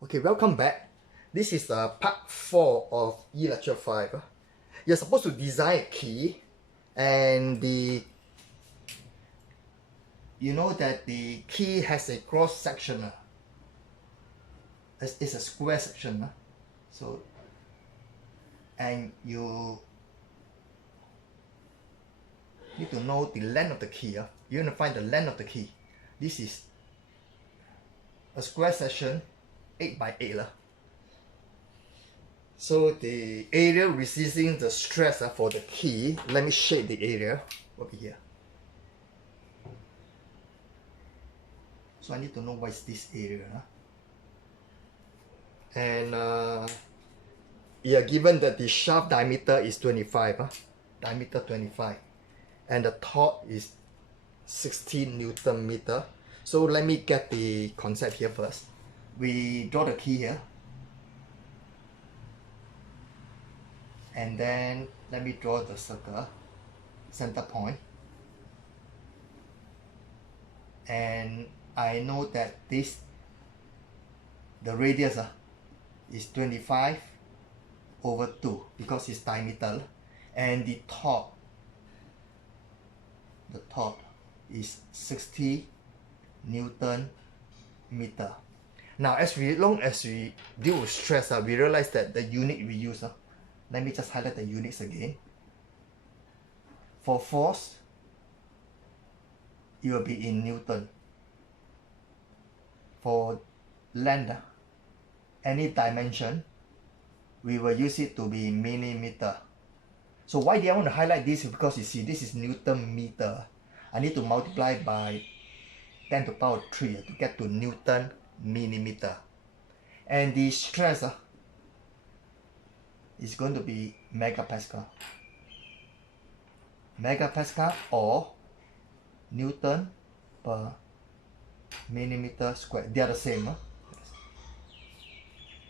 Okay, welcome back. This is part 4 of E lecture 5. You're supposed to design a key, and you know that the key has a cross section. It's a square section. So, and you need to know the length of the key. You want to find the length of the key. This is a square section 8 by 8. So the area receiving the stress for the key, let me shape the area over here. So I need to know what is this area. And you are given that the shaft diameter is 25, diameter 25, and the torque is 16 Newton meter. So let me get the concept here first. We draw the key here. And then let me draw the circle, center point. And I know that the radius is 25 over 2 because it's diameter. And the torque is 60 Newton meter. Now, as long as we deal with stress, we realize that the unit we use, let me just highlight the units again. For force, it will be in Newton. For length, any dimension, we will use it to be millimeter. So why do I want to highlight this? Because you see, this is Newton meter. I need to multiply by 10 to the power 3 to get to Newton millimeter. And the stress is going to be megapascal. Megapascal or Newton per millimeter square. They are the same.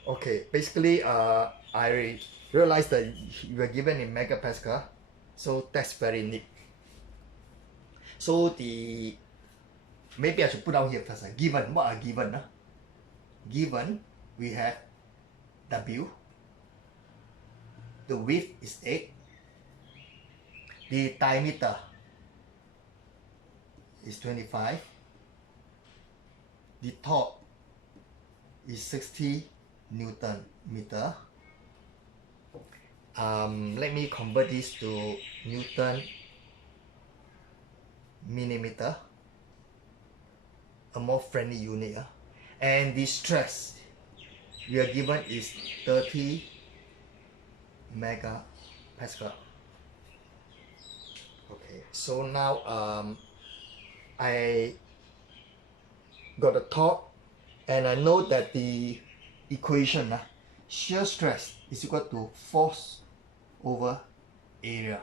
Okay, basically I realized that you were given in megapascal, so that's very neat. So maybe I should put down here first. Given, what are given? Given, we have W. The width is 8. The diameter is 25. The torque is 60 Newton meter. Let me convert this to Newton millimeter, a more friendly unit. And the stress we are given is 30 megapascal. Okay, so now I got the torque, and I know that the equation, shear stress is equal to force over area.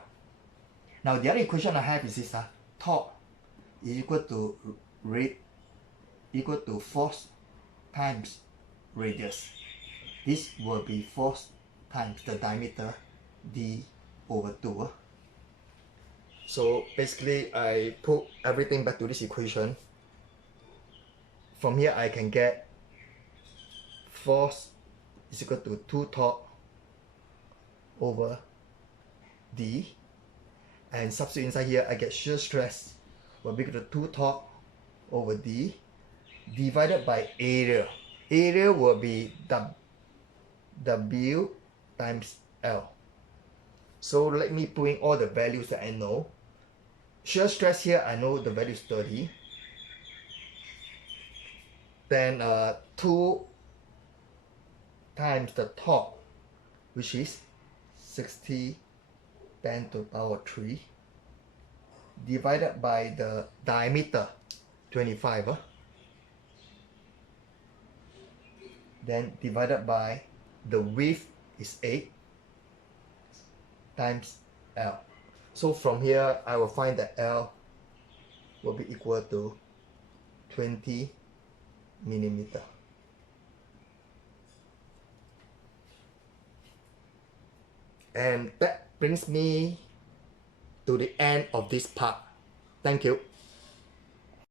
Now the other equation I have is this: torque is equal to force times radius. This will be force times the diameter, d over 2. So basically I put everything back to this equation. From here I can get force is equal to 2 torque over d, and substitute inside here I get shear stress will be equal to 2 torque over d divided by area. Area will be W times L. So let me put in all the values that I know. Shear stress here, I know the value is 30. Then 2 times the torque, which is 60 10 to the power 3, divided by the diameter, 25. Then divided by the width is 8 times L. So from here I will find that L will be equal to 20 millimeter. And that brings me to the end of this part. Thank you.